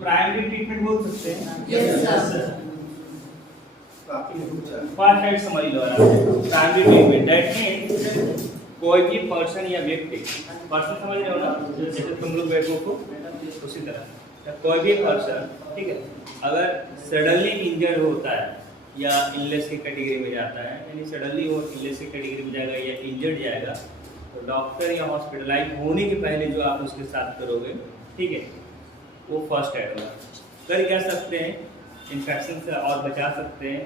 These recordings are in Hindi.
प्राइमरी ट्रीटमेंट बोल सकते हैं। Yes sir. फर्स्ट एड समझ लो प्राइमरी ट्रीटमेंट दैट मींस कोई भी पर्सन या व्यक्ति, पर्सन समझ रहे हो ना, जैसे तुम लोग बैठो को उसी तरह, तो कोई भी पर्सन, ठीक है, अगर सडनली इंजर्ड होता है या इलनेस की कैटेगरी में जाता है, यानी सडनली वो इलनेस की कैटेगरी में जाएगा या इंजर्ड जाएगा, तो डॉक्टर या हॉस्पिटलाइज होने के पहले जो आप उसके साथ करोगे, ठीक है, वो फर्स्ट एड होगा। कर क्या सकते हैं, इन्फेक्शन से और बचा सकते हैं,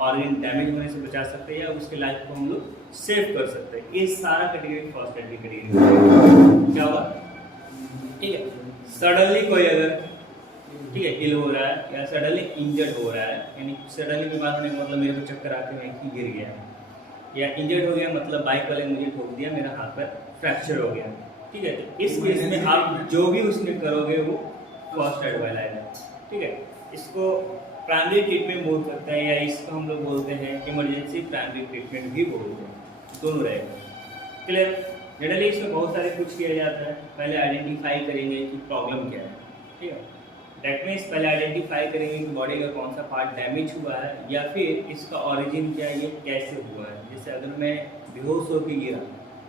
ऑर्गन डैमेज होने से बचा सकते हैं, या उसके लाइफ को हम लोग सेव कर सकते हैं। ये सारा कैटेगरी फर्स्ट एड की कैटेगरी क्या होगा, ठीक है। सडनली कोई अगर, ठीक है, इल हो रहा है या सडनली इंजर्ड हो रहा है, यानी सडनली बीमार होने का मतलब मेरे को चक्कर आके मैं ही गिर गया, या इंजर्ड हो गया मतलब बाइक वाले मुझे ठोक दिया, मेरा हाथ पर फ्रैक्चर हो गया, ठीक है, तो इस केस में आप जो भी उसमें करोगे वो फर्स्ट एड वाला है, ठीक है। इसको प्राइमरी ट्रीटमेंट बोल सकते हैं, या इसको हम लोग बोलते हैं इमरजेंसी प्राइमरी ट्रीटमेंट भी बोलते हैं, दोनों रहेगा। क्लियर। जनरली इसमें बहुत सारे कुछ किया जाता है, पहले आइडेंटिफाई करेंगे कि प्रॉब्लम क्या है, ठीक है, दैट मीन्स पहले आइडेंटिफाई करेंगे कि बॉडी का कौन सा पार्ट डैमेज हुआ है, या फिर इसका ओरिजिन क्या है, ये कैसे हुआ है। जैसे अगर मैं बेहोश होकर गिरा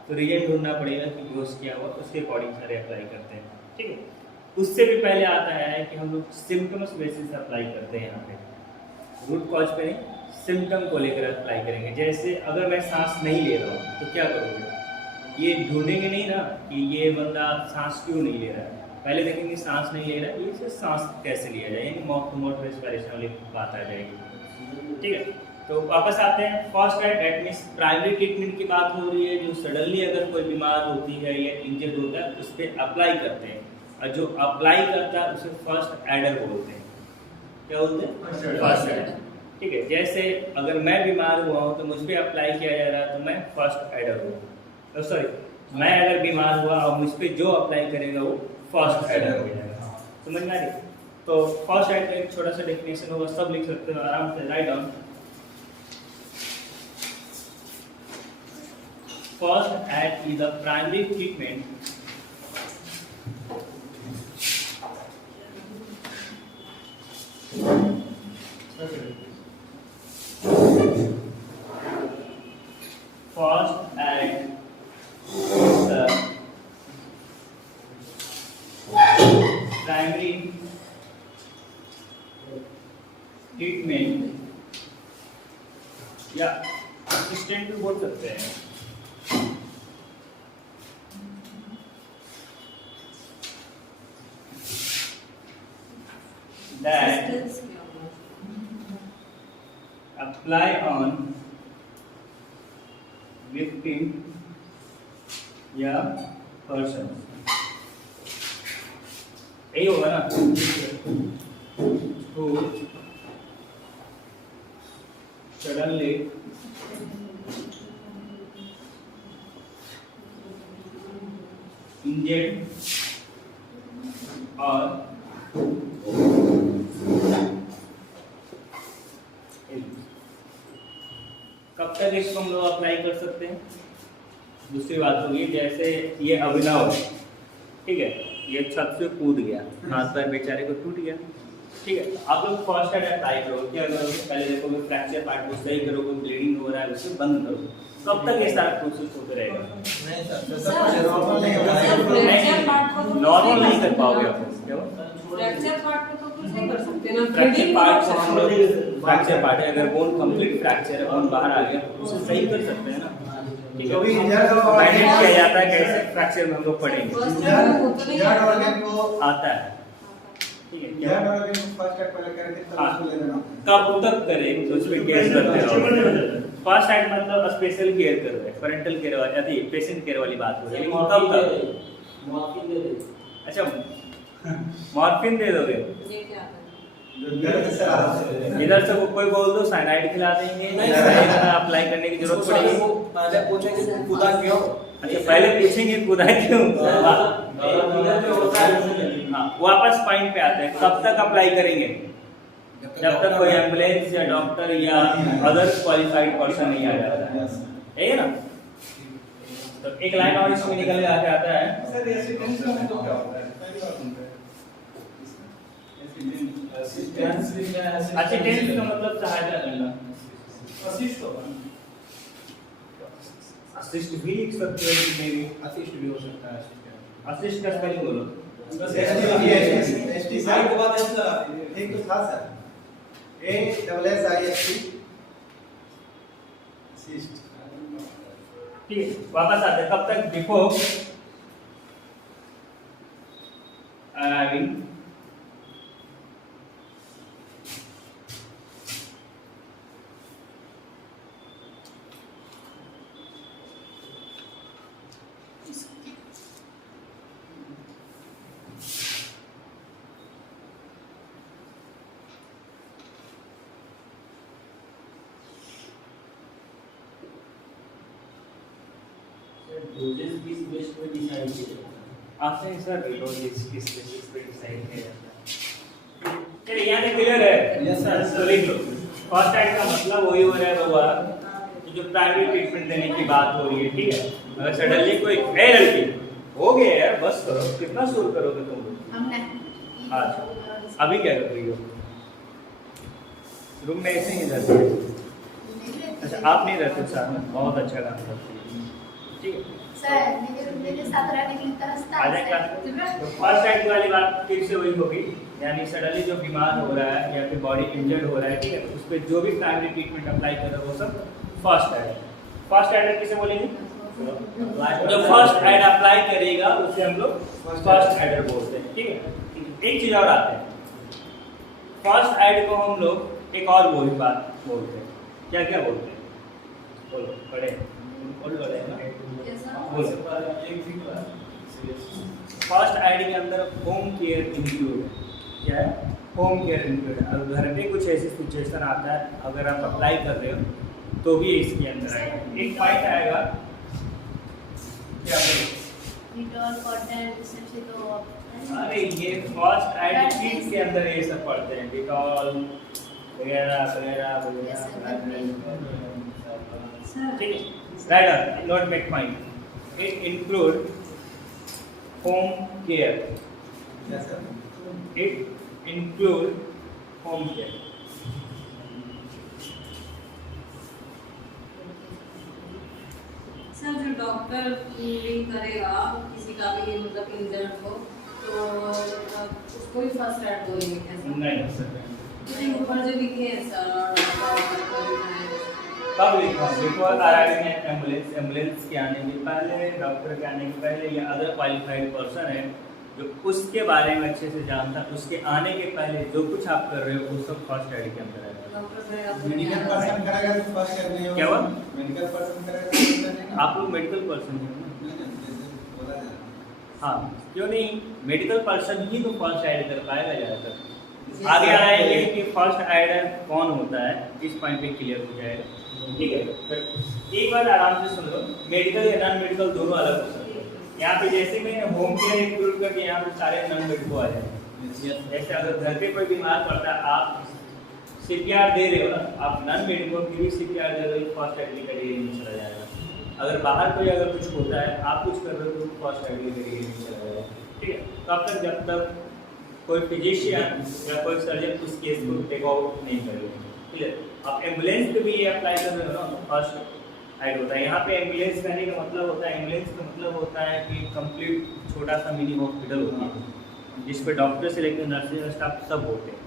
तो रीजन ढूंढना पड़ेगा कि बेहोश क्या हुआ, उसके अकॉर्डिंग सारे अप्लाई करते हैं, ठीक है। उससे भी पहले आता है कि हम लोग सिम्टम्स बेसिस अप्लाई करते हैं, यहाँ पे रूट कॉज पे नहीं, सिम्टम को लेकर अप्लाई करेंगे। जैसे अगर मैं सांस नहीं ले रहा हूँ तो क्या करोगे, ये ढूंढेंगे नहीं ना कि ये बंदा सांस क्यों नहीं ले रहा है, पहले देखेंगे सांस नहीं ले रहा है, ये सांस कैसे लिया जाए, यानी माउथ टू माउथ रेस्पिरेशन वाली बात आ जाएगी, ठीक है। तो वापस आते हैं first aid, that means primary treatment की बात हो रही है, जो सडनली अगर कोई बीमार होती है या इंजर्ड होता है उस पर अप्लाई करते हैं, और जो अप्लाई करता है उसे फर्स्ट एडर बोलते हैं। क्या बोलते हैं, फर्स्ट एडर, ठीक है। जैसे अगर मैं बीमार हुआ हूँ तो मुझ पर अप्लाई किया जा रहा है तो मैं फर्स्ट एडर हूँ, सॉरी, मैं अगर बीमार हुआ और मुझ पर जो अप्लाई करेगा वो फर्स्ट एडर हो जाएगा। समझ में आ रही। तो फर्स्ट एड का एक छोटा सा डेफिनेशन होगा, सब लिख सकते हो आराम से, write down. First aid is the primary treatment first aid is the primary treatment, या असिस्टेंट भी बोल सकते हैं, that apply on victim या person, यही होगा ना, who suddenly injured or कब तक इसको हम लोग अप्लाई कर सकते हैं। दूसरी बात होगी, जैसे ये अभिनव, ठीक है, ये छत से कूद गया, हाथ पैर बेचारे को टूट गया, ठीक है, आप लोग फर्स्ट एड अप्लाई करोगे, क्या करोगे, पहले देखोगे फ्रैक्चर पार्ट को सही करोगे, ब्लीडिंग हो रहा है उसे बंद करोगे। कब तक ये सारा प्रोसेस होते रहेगा, नॉर्मल नहीं कर पाओगे आप, फ्रैक्चर पार्ट को तो कुछ नहीं कर सकते ना, फ्रैक्चर पार्ट को हम लोग, फ्रैक्चर पार्ट है, अगर बोन कंप्लीट फ्रैक्चर है, बोन बाहर आ गया तो उसे सही कर सकते हैं ना, ठीक है। मैनेज किया जाता है कैसे, फ्रैक्चर में हम लोग पढ़ेंगे, आता है, ठीक है। कब तक करें तो उस पर केयर करते हैं। फर्स्ट एड मतलब स्पेशल केयर कर रहे हैं, पेरेंटल केयर वाली, पेशेंट केयर वाली बात हो रही है, लेकिन कब तक, मॉर्फिन दे दे, अच्छा मॉर्फिन दे दोगे, इधर से कोई बोल दो साइनाइड खिला देंगे, अप्लाई करने की जरूरत पड़ेगी, पहले पूछेंगे खुदा क्यों, अच्छा पहले पूछेंगे खुदा क्यों, हाँ वापस पॉइंट पे आते हैं, कब तक अप्लाई करेंगे, जब तक कोई एम्बुलेंस या डॉक्टर या अदर क्वालिफाइड पर्सन नहीं आ जाता है, यही है ना। तो एक लाइन और इसमें निकल के आता है, असिस्टेंस भी में असिस्टेंस का मतलब सहायता करना, असिस्ट होगा, असिस्ट भी लिख सकते हो कि नहीं, असिस्ट भी हो सकता है। असिस्ट का स्पेलिंग बोलो। एसटी साइड के बाद सर एक तो था सर ASSIST असिस्ट। ठीक है, वापस आते हैं। कब तक? बिफोर अराइविंग डोजेस किस बेस पे डिसाइड किए? आपने सर रिलोजिस किस बेसिस पे डिसाइड किया जाता है? चलिए यहाँ तक क्लियर है? Yes, sir. तो लिख लो। फर्स्ट एड का मतलब वही हो रहा है बाबा, जो प्राइमरी ट्रीटमेंट देने की बात हो रही है, ठीक है? अगर सडनली कोई ए लड़की हो गया यार, बस करो, कितना सुर करोगे तुम? हमने अच्छा, अभी क्या कर रही हो? रूम में ऐसे ही रहते हो? अच्छा, आप नहीं रहते साथ में, बहुत अच्छा काम करती है, ठीक है? सर मेरे साथ रहने के लिए तरसता आ जाए क्लास। तो फर्स्ट एड वाली बात फिर से वही होगी, यानी सडनली जो बीमार हो रहा है या फिर बॉडी इंजर्ड हो रहा है, ठीक है, उस पर जो भी प्राइमरी ट्रीटमेंट अप्लाई कर रहा है वो सब फर्स्ट एड है। फर्स्ट एड किसे बोलेंगे? जो फर्स्ट एड अप्लाई करेगा उसे हम लोग फर्स्ट एडर बोलते हैं, ठीक है? एक चीज और आते हैं, फर्स्ट एड को हम लोग एक और बात बोलते हैं, क्या क्या बोलते हैं? बोलो, पढ़े बोल लो फर्स्ट एड के अंदर होम केयर इंक्लूड है। क्या है? होम केयर इंक्लूड है। अगर घर में कुछ ऐसी सिचुएशन आता है, अगर आप अप्लाई कर रहे हो तो भी इसके अंदर आएगा। एक पॉइंट आएगा, क्या डिटॉल कॉटन सबसे तो अरे ये फर्स्ट एड किट के अंदर ये सब पड़ते हैं, डिटॉल वगैरह वगैरह वगैरह, ठीक है? Right, note make point, it include home care, Yes sir. it include home care। Sir जो डॉक्टर भी करेगा किसी का भी मतलब इंजर्ड हो तो उसको भी फर्स्ट एड बोलेंगे कैसे? नहीं सर, नहीं ऊपर जो लिखे हैं सर कब लिखा? बिफोर अराइविंग एम्बुलेंस, एम्बुलेंस के आने के पहले, डॉक्टर के आने के पहले, या अदर क्वालिफाइड पर्सन है जो उसके बारे में अच्छे से जानता है, उसके आने के पहले जो कुछ आप कर रहे हो वो सब फर्स्ट एड के अंदर है। मेडिकल पर्सन करेगा तो फर्स्ट एड नहीं होगा। क्या हुआ? मेडिकल पर्सन करेगा तो फर्स्ट एड नहीं। आप लोग मेडिकल पर्सन हो ना? बोला जा रहा हाँ, क्यों नहीं? मेडिकल पर्सन ही तो फर्स्ट एड कर पाएगा ज़्यादातर। आगे आएंगे कि फर्स्ट एडर कौन होता है, इस पॉइंट पे क्लियर हो जाएगा, ठीक है? तो एक बार आराम से सुन लो, मेडिकल या नॉन मेडिकल दोनों अलग हो सकते हैं। यहाँ पे जैसे मैंने होम केयर इंक्लूड करके यहाँ पे सारे नॉन मेडिकल आ जाए। जैसे अगर घर पे कोई बीमार पड़ता है, आप CPR दे रहे हो ना, आप नॉन मेडिकल की भी CPR दे रहे हो, फर्स्ट एड कैटेगरी में चला जाएगा। अगर बाहर कोई अगर कुछ होता है, आप कुछ कर रहे हो तो फर्स्ट एड कैटेगरी में चला जाएगा, ठीक है? तब तक जब तक कोई फिजिशियन या कोई सर्जन उस केस को टेक आउट नहीं करेगा, क्लियर? आप एम्बुलेंस पे भी ये अप्लाई कर रहे हो ना, तो फर्स्ट एड होता है। यहाँ पे एम्बुलेंस कहने का मतलब होता है, एम्बुलेंस का मतलब होता है कि कंप्लीट छोटा सा मिनी हॉस्पिटल होता है जिस पे डॉक्टर से लेकर नर्सिंग स्टाफ सब होते हैं,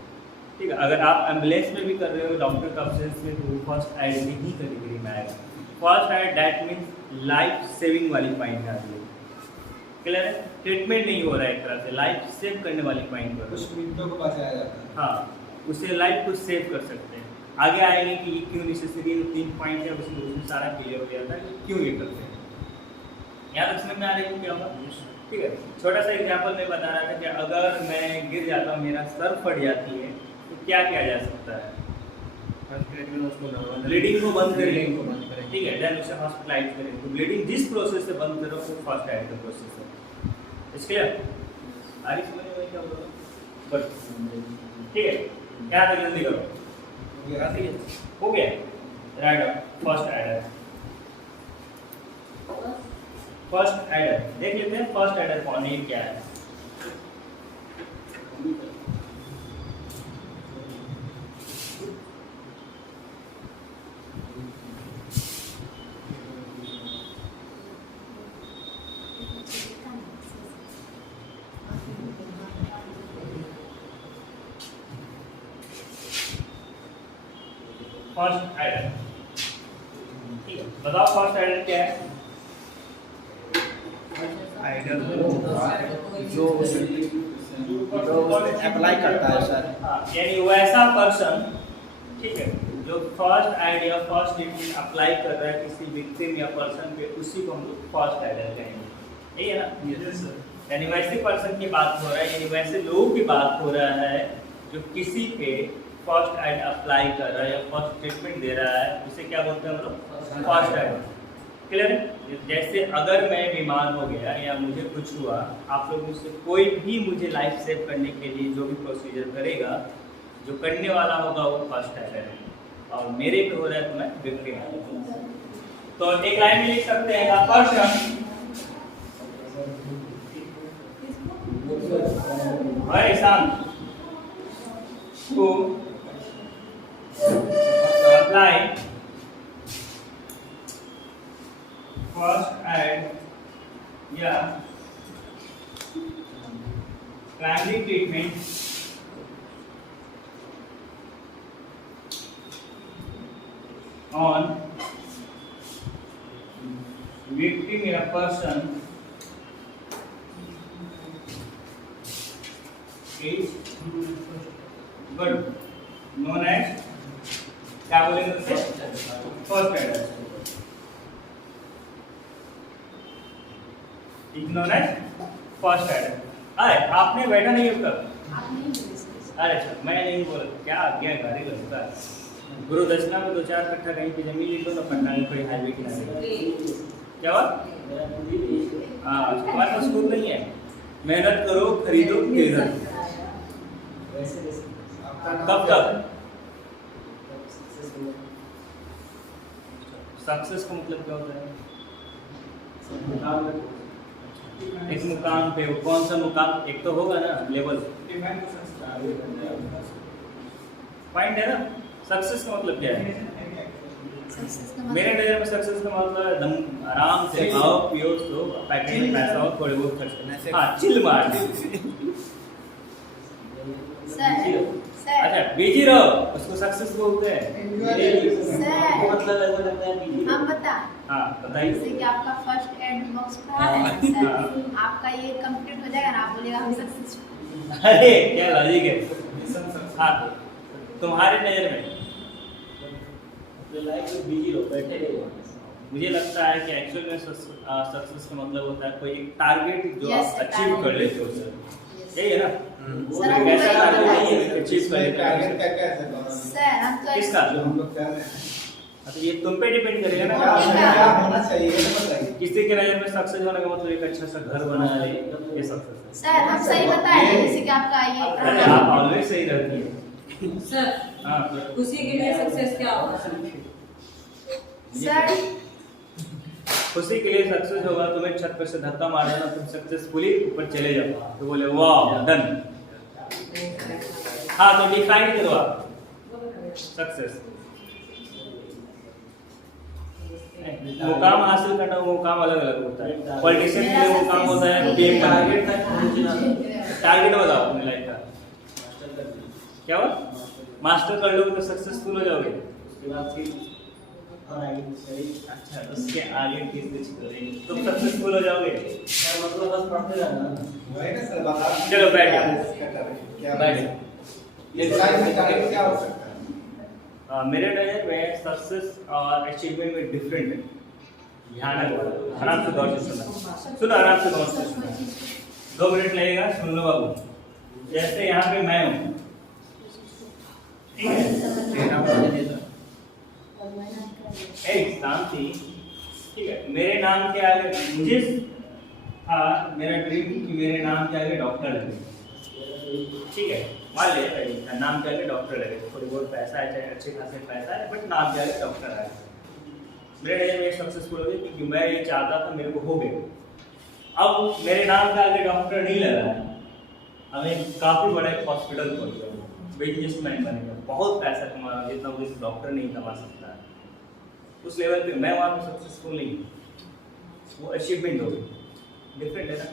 ठीक है? अगर आप एम्बुलेंस में भी कर रहे हो डॉक्टर का अब्सेंस में, तो फर्स्ट एड में ही कैटेगरी में आएगा। First aid that means life saving वाली पॉइंट आ रही है, क्लियर है? ट्रीटमेंट नहीं हो रहा है एक तरह से, लाइफ सेव करने वाली पॉइंट पर, कुछ मिनटों को बचाया जाता है। हाँ, उससे लाइफ को सेव कर सकते हैं। आगे आएंगे कि ये क्यों नेसेसरी है, 3 पॉइंट है, उसमें सारा क्लियर हो जाता है कि क्यों ये करते हैं। यहाँ तक समझ में आ रही है क्या होगा? ठीक है? छोटा सा एग्जांपल मैं बता रहा था कि अगर मैं गिर जाता हूँ, मेरा सर फट जाती है, तो क्या किया जा सकता है? ब्लीडिंग को बंद करें, ठीक है? देन उसे हॉस्पिटलाइज करें। तो ब्लीडिंग जिस प्रोसेस से बंद करो वो फर्स्ट एड का प्रोसेस है। It's clear? आगे समझ में क्या बोल रहा हूँ? ठीक है? यहाँ तक जल्दी करो। हो गया? Right, first aider. First aider देख लेते हैं, फर्स्ट एडर कौन है, क्या है? First aider. ठीक है, बताओ फर्स्ट आइडल क्या है? आइडल जो अप्लाई करता है सर। हाँ, यानी वैसा पर्सन, ठीक है, जो first idea first statement apply कर रहा है किसी विक्टिम या पर्सन पे, उसी को हम लोग फर्स्ट आइडल कहेंगे। यही है ना? Yes sir. यानी वैसे पर्सन की बात हो रहा है, यानी वैसे लोगों की बात हो रहा है जो किसी पे फर्स्ट आइड अप्लाई कर रहा है या फर्स्ट ट्रीटमेंट दे रहा है, उसे क्या बोलते हैं हम लोग? फर्स्ट आइड। क्लियर है? जैसे अगर मैं बीमार हो गया या मुझे कुछ हुआ, आप लोग मुझसे कोई भी मुझे लाइफ सेव करने के लिए जो भी प्रोसीजर करेगा, जो करने वाला होगा वो फर्स्ट आइड है, और मेरे पे हो रहा है तो मैं विक्टिम। तो एक लाइन में लिख सकते हैं, a person who apply first aid या primary treatment on victim या person is good known as, क्या बोलेंगे उसे? First aider. Is known as first aider. अरे आपने बैठा नहीं अब तक? अरे अच्छा, मैं नहीं बोला, क्या आज्ञा गाड़ी करता है। गुरु दक्षिणा में 2-4 कट्ठा कहीं पे जमीन लिख दो ना, पटना में कोई हाईवे किनारे। क्या बात? हाँ, तुम्हारे पास स्कूल नहीं है, मेहनत करो, खरीदो केरल। कब तक? सक्सेस का मतलब क्या होता है? एक मुकाम पे, वो कौन सा मुकाम? एक तो होगा ना लेवल, पॉइंट है ना। सक्सेस का मतलब क्या है? मेरे नजर में सक्सेस का मतलब एकदम आराम से खाओ पियो, सो पैकेट में पैसा हो, थोड़े बहुत खर्च करना, हाँ चिल मार। अच्छा, बिजी रहो, उसको सक्सेस बोलते हैं। मतलब ऐसा लगता है कि हम बता। हाँ बताइए। जैसे कि आपका फर्स्ट एड बॉक्स पड़ा है सर, आपका ये कंप्लीट हो जाएगा ना, आप बोलेगा हम सक्सेसफुल। अरे क्या लॉजिक है। हाँ, तुम्हारे नजर में लाइफ में बिजी रहो, बैठे रहो। मुझे लगता है कि एक्चुअल में सक्सेस का मतलब होता है कोई एक टारगेट जो Yes, आप अचीव target. कर लेते हो सर, यही है ना? सर, हम वैसा लोग टारगेट नहीं है बताइए। अचीव कर लेते टारगेट हो। क्या क्या है गवर्नमेंट? सर हम तो किसका? जो हम लोग कर रहे हैं, तो ये तुम पे डिपेंड करेगा ना। क्या होना चाहिए ये तो बताइए। किसी के नजर में सक्सेस होने का मतलब एक अच्छा सा घर बना है, ये सक्सेस सर हम सही बताए थे, जैसे कि आपका है। ये अरे आप ऑलवेज सही रहती है। सर, हाँ उसी के लिए सक्सेस क्या होगा? सर खुशी के लिए सक्सेस होगा, तुम्हें छत पर से धक्का मार देना, तुम सक्सेसफुली ऊपर चले जाओ, तो बोले वाह डन। हाँ तो डिफाइन करो आप सक्सेस। मुकाम हासिल करना, वो मुकाम अलग अलग होता है। पॉलिटिशियन के लिए वो काम होता है पीएम का। टारगेट तक पहुंचना। टारगेट बताओ अपने लाइफ का क्या हुआ? मास्टर कर लोगे तो सक्सेसफुल हो जाओगे। उसके बाद फिर अच्छा, उसके आगे की कुछ करेंगे तुम सक्सेसफुल हो जाओगे। मतलब बस पढ़ते रहना। वही ना सर, बता। चलो बैठ जाओ। क्या बैठ जाओ। इस लाइफ में टारगेट क्या हो सकता है? मेरे नजर में सक्सेस और अचीवमेंट में डिफरेंट है। ध्यान रखो, आराम से गौर से सुनो, सुनो आराम से गौर से सुनो। 2 मिनट लगेगा, सुन लो बाबू। जैसे यहाँ पे मैं हूँ, ठीक है, शांति, ठीक है। मेरे नाम के आगे मुझे मेरा ड्रीम कि मेरे नाम के आगे डॉक्टर लगे, ठीक है। मान लिया नाम के आगे डॉक्टर लगे, थोड़ी बहुत पैसा है, चाहे अच्छे खासे पैसा है, बट नाम के आगे डॉक्टर आए। मेरे नजर में सक्सेसफुल हो गई क्योंकि मैं ये चाहता था, मेरे को हो गया। अब मेरे नाम के आगे डॉक्टर नहीं लगा है, हमें काफ़ी बड़ा एक हॉस्पिटल खोल गया, बिजनेसमैन बनेगा, बहुत पैसा कमा, जितना वो डॉक्टर नहीं कमा सकता है उस लेवल पे। मैं वहाँ पे सक्सेसफुल नहीं, वो अचीवमेंट हो गई, डिफरेंट है ना।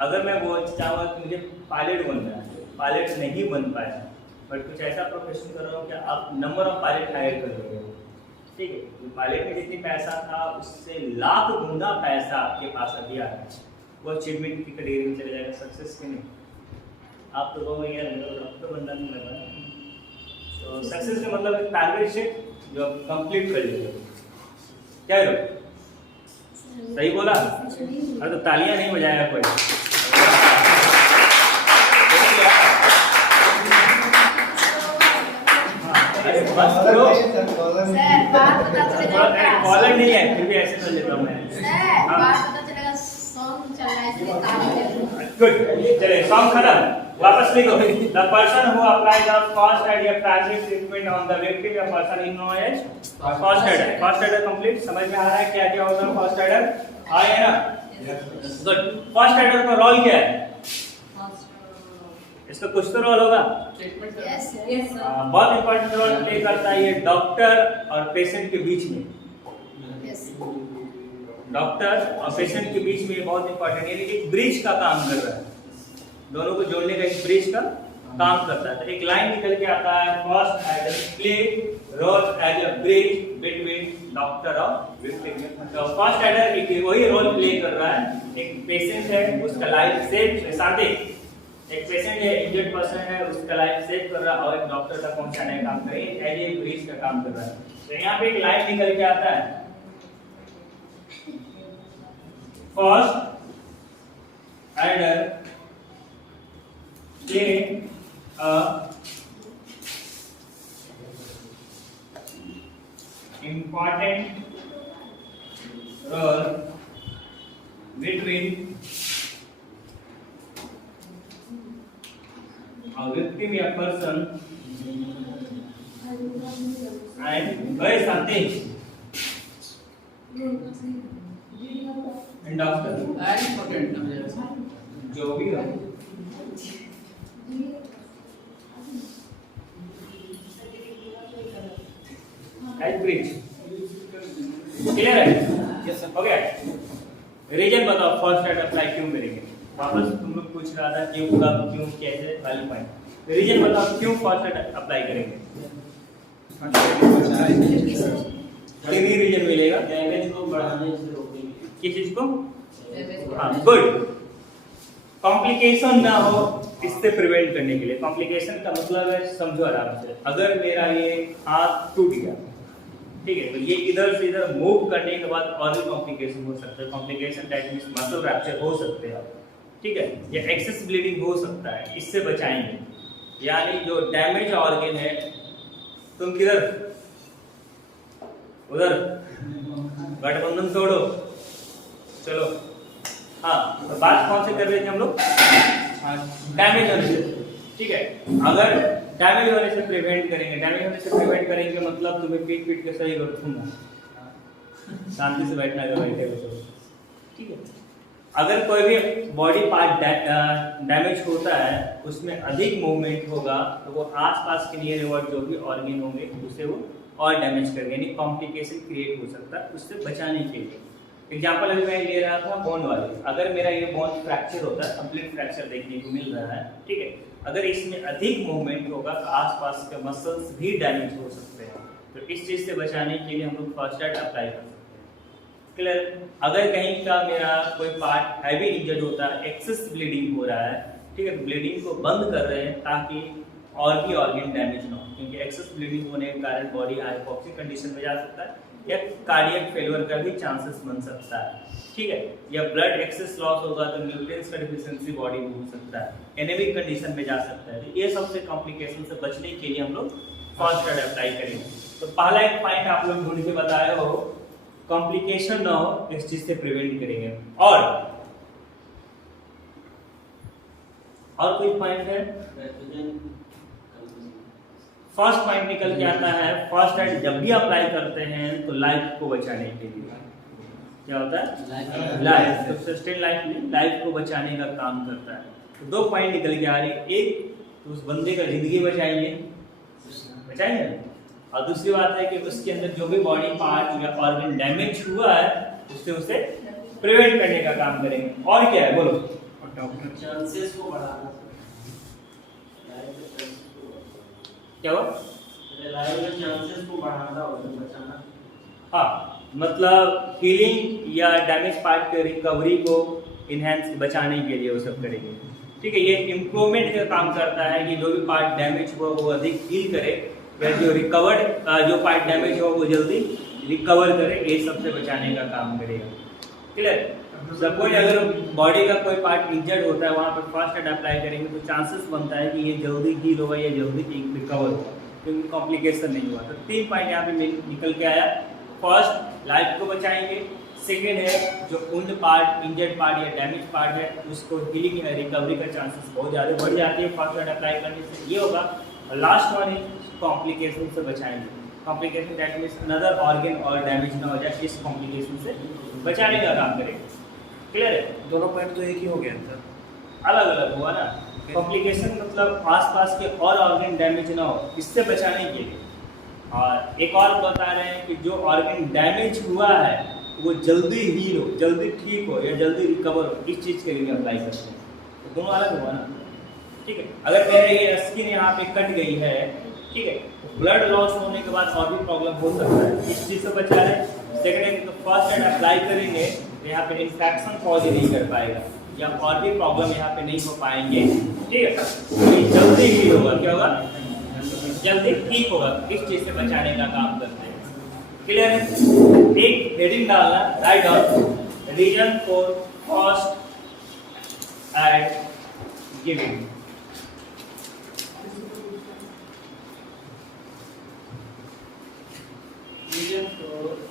अगर मैं वो चाहूँगा कि मुझे पायलट बनना है, पायलट नहीं बन पाया, बट कुछ ऐसा प्रोफेशन कर रहा हूँ कि आप नंबर ऑफ पायलट हायर कर रहे हो, ठीक है। तो पायलट में जितनी पैसा था उससे लाख गुना पैसा आपके पास अभी आ रहा है, वो अचीवमेंट की कैटेगरी में चले जाएगा, सक्सेस के नहीं। आप तो कहोगे यार डॉक्टर बनना नहीं लगा, तो सक्सेस का मतलब एक टारगेट सेट जो आप कंप्लीट कर लेते हो। क्या है सही बोला? अरे तो तालियां नहीं बजाया कोई। अरे बस करो सर बात पता चलेगा कॉलर नहीं है फिर भी ऐसे कर लेता हूँ मैं। सर बात पता चलेगा सॉन्ग चल रहा है इसलिए ताली गुड, चले सॉन्ग खत्म, वापस लिखो। The person who apply the first aid या primary treatment on the victim या person in know as first aid. First aid complete समझ में आ रहा है क्या क्या होगा फर्स्ट एड? आया ना? गुड। फर्स्ट एड का रोल क्या है? इसका कुछ तो रोल होगा। यस सर यस सर बहुत इंपॉर्टेंट रोल प्ले करता है ये डॉक्टर और पेशेंट के बीच में। यस डॉक्टर और पेशेंट के बीच में बहुत इंपॉर्टेंट, यानी एक ब्रिज का काम कर रहा है, दोनों को जोड़ने का एक ब्रिज का काम करता है। तो एक लाइन निकल के आता है, first aid play role as a bridge between doctor और विक्टिम। तो फर्स्ट एडर एक वही रोल प्ले कर रहा है, एक पेशेंट है उसका लाइफ सेव साथे, एक पेशेंट है इंजर्ड पर्सन है उसका लाइफ सेव कर रहा है, और एक डॉक्टर तक पहुंचाने का काम कर रहा है, एज ए ब्रिज का काम कर रहा है। तो यहाँ पे एक लाइन निकल के आता है, first adder play a important role between a victim or person and by something and doctor जो भी हो एज ब्रिज। क्लियर है? Yes sir. ओके, रीजन बताओ फर्स्ट एड अप्लाई क्यों करेंगे? वापस तुम लोग पूछ रहा था क्यों, कब, क्यों, कैसे, वाली पॉइंट। रीजन बताओ क्यों फर्स्ट एड अप्लाई करेंगे? तीन रीजन मिलेगा। डैमेज को बढ़ाने से रोकेंगे। किस चीज को? हाँ, गुड। कॉम्प्लिकेशन ना हो इससे प्रिवेंट करने के लिए। कॉम्प्लिकेशन का मतलब है, समझो आराम से, अगर मेरा ये हाथ टूट गया, ठीक है, तो ये इधर से इधर मूव करने के बाद और भी कॉम्प्लिकेशन हो सकता है। Complication that means muscle fracture हो सकते हैं, ठीक है, या एक्सेस ब्लीडिंग हो सकता है, इससे बचाएंगे। यानी जो डैमेज ऑर्गन है, तुम किधर, उधर गठबंधन तोड़ो, चलो। हाँ, तो बात कौन से कर रहे थे हम लोग? डैमेज होने से, ठीक है। अगर डैमेज होने से प्रिवेंट करेंगे, डैमेज होने से प्रिवेंट करेंगे मतलब तुम्हें पीट पीट के सही करूंगा, शांति से बैठना है, बैठे हो, ठीक है। अगर कोई भी बॉडी पार्ट डैमेज होता है, उसमें अधिक मूवमेंट होगा, तो वो आसपास के नियर अबाउट जो भी ऑर्गन होंगे उसे वो और डैमेज करेंगे, यानी कॉम्प्लिकेशन क्रिएट हो सकता है। उससे बचाने के लिए एग्जाम्पल अभी मैं ले रहा था बोन वाले। अगर मेरा ये बोन फ्रैक्चर होता है, कंप्लीट फ्रैक्चर देखने को मिल रहा है, ठीक है, अगर इसमें अधिक मूवमेंट होगा तो आसपास के मसल्स भी डैमेज हो सकते हैं। तो इस चीज से बचाने के लिए हम लोग फर्स्ट एड अप्लाई कर सकते हैं। क्लियर? अगर कहीं का मेरा कोई पार्ट हैवी इंजर्ड होता है, एक्सेस ब्लीडिंग हो रहा है, ठीक है, तो ब्लीडिंग को बंद कर रहे हैं ताकि और भी ऑर्गन डैमेज ना हो, क्योंकि एक्सेस ब्लीडिंग होने के कारण बॉडी हाइपोक्सिक कंडीशन में जा सकता है, या कार्डियक फेलियर का भी चांसेस बन सकता है, ठीक है, या ब्लड एक्सेस लॉस होगा तो न्यूट्रिएंट्स का डिफिशिएंसी बॉडी में हो सकता है, एनीमिक कंडीशन में जा सकता है। तो ये सबसे कॉम्प्लिकेशन से बचने के लिए हम लोग फर्स्ट एड अप्लाई करेंगे। तो पहला एक पॉइंट आप लोग ढूंढ के बताए हो, कॉम्प्लिकेशन ना हो इस चीज से प्रिवेंट करेंगे। और कोई पॉइंट है? फर्स्ट पॉइंट निकल के आता है, फर्स्ट एड जब भी अप्लाई करते हैं तो लाइफ को बचाने के लिए। क्या होता है? लाइफ। तो सस्टेन लाइफ में लाइफ को बचाने का काम करता है। तो दो पॉइंट निकल के आ रही है, एक तो उस बंदे का जिंदगी बचाएंगे, और दूसरी बात है कि उसके अंदर जो भी बॉडी पार्ट या ऑर्गन डैमेज हुआ है उससे उसे प्रिवेंट करने का काम करेंगे। और क्या है बोलो? चांसेस को बढ़ाना। क्या हुआ? लाइव के चांसेस को बढ़ाता हो तो बचाना। हाँ, मतलब हीलिंग या डैमेज पार्ट के रिकवरी को इनहेंस बचाने के लिए वो सब करेंगे। ठीक है, ये इम्प्रूवमेंट का काम करता है कि जो भी पार्ट डैमेज हुआ वो अधिक हील करे, या जो रिकवर्ड जो पार्ट डैमेज हुआ वो जल्दी रिकवर करे, ये सबसे बचाने का काम करेगा। क्लियर? सपोज अगर बॉडी का कोई पार्ट इंजर्ड होता है, वहाँ पर फर्स्ट एड अप्लाई करेंगे तो चांसेस बनता है कि ये जल्दी हील होगा या जल्दी रिकवर होगा, क्योंकि कॉम्प्लिकेशन नहीं हुआ। तो 3 पॉइंट यहाँ पे निकल के आया। फर्स्ट, लाइफ को बचाएंगे। सेकेंड है जो वुंड पार्ट, इंजर्ड पार्ट या डैमेज पार्ट है उसको हीलिंग या रिकवरी का चांसेस बहुत ज़्यादा बढ़ जाती है फर्स्ट एड अप्लाई करने से, ये होगा। और लास्ट वन है कॉम्प्लिकेशन से बचाएंगे। Complication that means another organ और डैमेज ना हो जाए, इस कॉम्प्लिकेशन से बचाने का काम करेगा। क्लियर है? दोनों पॉइंट तो एक ही हो गया सर, अलग अलग हुआ ना। कॉम्प्लिकेशन मतलब आसपास के और ऑर्गन डैमेज ना हो, इससे बचाने के लिए। और एक और बता रहे हैं कि जो ऑर्गन डैमेज हुआ है वो जल्दी हील हो, जल्दी ठीक हो या जल्दी रिकवर हो, इस चीज़ के लिए अप्लाई करते हैं। तो दोनों अलग हुआ ना। ठीक है, अगर मेरे ये स्किन यहाँ पे कट गई है, ठीक है, तो ब्लड लॉस होने के बाद और भी प्रॉब्लम हो सकता है, इस चीज़ से बचा है। सेकेंड, फर्स्ट एड अप्लाई करेंगे तो यहाँ पे इन्फेक्शन कॉज नहीं कर पाएगा या और भी प्रॉब्लम यहाँ पे नहीं हो पाएंगे। ठीक है, तो ये जल्दी हील होगा। क्या होगा? जल्दी ठीक होगा। इस चीज़ से बचाने का काम करते हैं। क्लियर है? एक हेडिंग डालना, write down reason for first aid giving. Reason for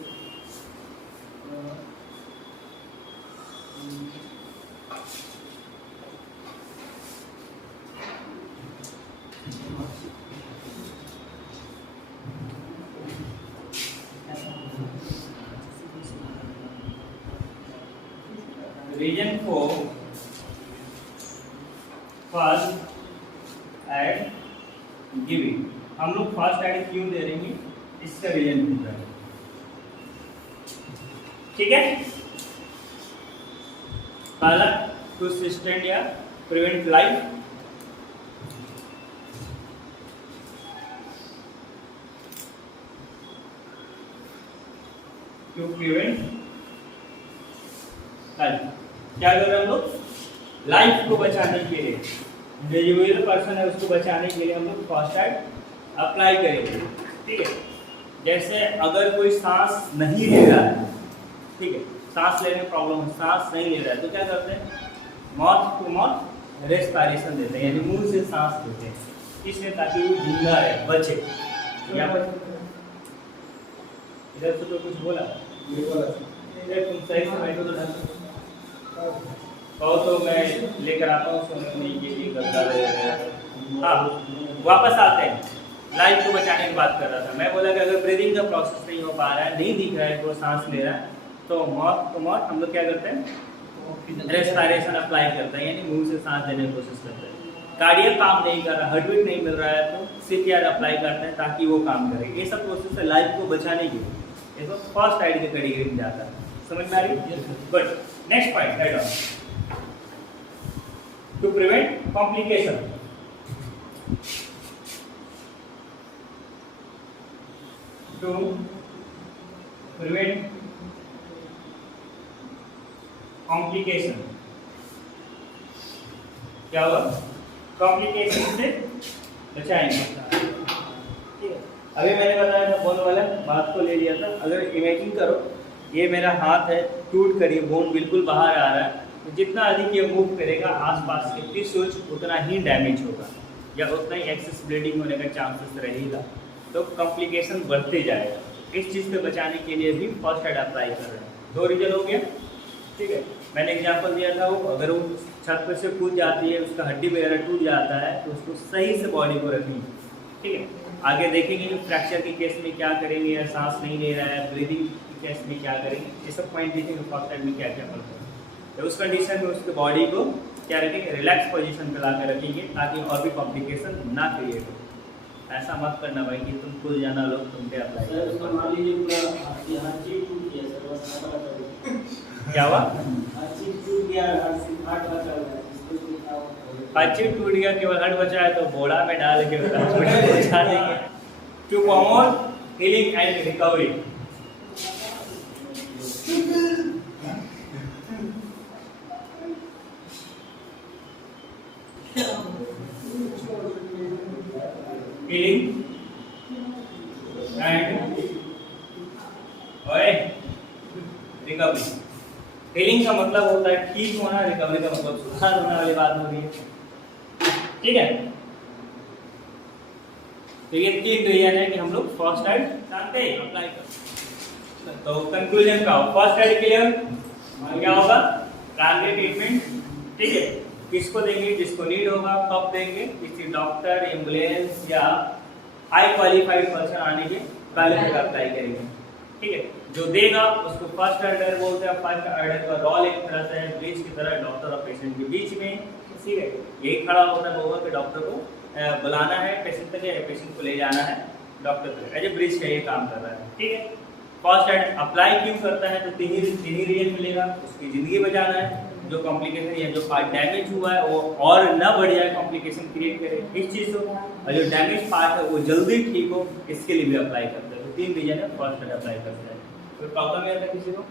reason for first aid giving. हम लोग फर्स्ट एड क्यों दे रहे हैं, इसका रीजन पूछ रहा है। ठीक है, पहला टू सस्टेन या prevent life, to prevent life. क्या कर रहे हैं हम लोग? लाइफ को बचाने के लिए, इंडिविजुअल पर्सन है उसको बचाने के लिए हम लोग फर्स्ट एड अप्लाई करेंगे। ठीक है, जैसे अगर कोई सांस नहीं ले रहा है, ठीक है, सांस लेने में प्रॉब्लम है, सांस नहीं ले रहा है, तो क्या करते हैं? माउथ टू माउथ रेस्पिरेशन देते हैं, यानी मुंह से सांस लेते हैं, इसलिए ताकि वो जिंदा रहे, बचे। या इधर से तो कुछ बोला, इधर तुम सही से बैठो तो ढंग कहो तो मैं लेकर आता हूँ सुनने के लिए करता रहेगा। हाँ, वापस आते हैं। लाइफ को बचाने की बात कर रहा था मैं। बोला कि अगर ब्रीदिंग का प्रोसेस नहीं हो पा रहा है, नहीं दिख रहा है, वो सांस ले रहा है, तो माउथ टू माउथ हम लोग क्या करते हैं? रेस्पिरेशन अप्लाई करते हैं, यानी मुंह से सांस लेने की कोशिश करते हैं। कार्डियक काम नहीं कर रहा, हार्ट बीट नहीं मिल रहा है, तो सीपीआर अप्लाई करते हैं ताकि वो काम करे। ये सब प्रोसेस है लाइफ को बचाने के लिए, ये तो फर्स्ट एड के कैटेगरी में जाता है। समझ में आ रही? Good. Next point, right on to prevent complication. To prevent complication. क्या हुआ? कॉम्प्लिकेशन से बचाएंगे। ठीक है, अभी मैंने बताया था बोन वाला बात को ले लिया था। अगर इमेजिन करो ये मेरा हाथ है, टूट कर ये बोन बिल्कुल बाहर आ रहा है, तो जितना अधिक ये मूव करेगा आसपास के टिश्यूज उतना ही डैमेज होगा या उतना ही एक्सेस ब्लीडिंग होने का चांसेस रहेगा, तो कॉम्प्लिकेशन बढ़ते जाएगा। इस चीज़ से बचाने के लिए भी फर्स्ट एड अप्लाई कर रहे हैं। 2 रीजन हो गया। ठीक है, मैंने एग्जांपल दिया था, वो अगर वो छत पर से कूद जाती है, उसका हड्डी वगैरह टूट जाता है, तो उसको सही से बॉडी को रखेंगे। ठीक है, आगे देखेंगे कि फ्रैक्चर के केस में क्या करेंगे, या सांस नहीं ले रहा है, ब्रीदिंग के केस में क्या करेंगे, ये सब पॉइंट देखेंगे फर्स्ट एड में क्या क्या करते हैं। तो उस कंडीशन में उसके बॉडी को क्या रखेंगे? रिलैक्स पोजीशन पे ला कर रखेंगे ताकि और भी कॉम्प्लिकेशन ना क्रिएट हो। ऐसा मत करना भाई कि तुम खुद जाना लोग तुम पे अप्लाई सर उसका मान लीजिए पूरा हर चीज टूट गया सर, बस पता कर क्या हुआ? हर चीज टूट गया, हर चीज हार्ट का चल रहा है, इसको क्या होगा? अच्छी टूट गया, केवल हड्ड बचा है तो बोड़ा में डाल के हॉस्पिटल पहुंचा देंगे। To promote healing and recovery. Healing and recovery. Healing का मतलब होता है ठीक होना, रिकवरी का मतलब सुधार होने वाली बात हो रही है, ठीक है। तो ये 3 रीजन है कि हम लोग फर्स्ट एड जानते हैं, अप्लाई कर। तो कंक्लूजन का फर्स्ट एड क्लियर क्या होगा, प्राइमरी ट्रीटमेंट, ठीक है। किसको देंगे, जिसको नीड होगा, कब देंगे, किसी डॉक्टर, एम्बुलेंस या हाई क्वालिफाइड पर्सन आने के पहले तक अप्लाई करेंगे, ठीक है। जो देगा उसको फर्स्ट एडर बोलते हैं। फर्स्ट एडर का रोल एक तरह से है ब्रिज की तरह डॉक्टर और पेशेंट के बीच में, ठीक है। यही खड़ा होता होगा कि डॉक्टर को बुलाना है पेशेंट तक, या पेशेंट को ले जाना है डॉक्टर तक, एज ए ब्रिज का ये काम कर रहा है, ठीक है। फर्स्ट एड अप्लाई क्यों करता है, तो तीन ही रीजन मिलेगा। उसकी ज़िंदगी बचाना है, जो कॉम्प्लिकेशन या जो पार्ट डैमेज हुआ है वो और न बढ़ जाए, कॉम्प्लिकेशन क्रिएट करे इस चीज़ को, और जो डैमेज पार्ट है वो जल्दी ठीक हो, इसके लिए भी अप्लाई करते हैं। तो 3 रीजन है फर्स्ट एड अप्लाई करते हैं। कोई प्रॉब्लम है किसी को?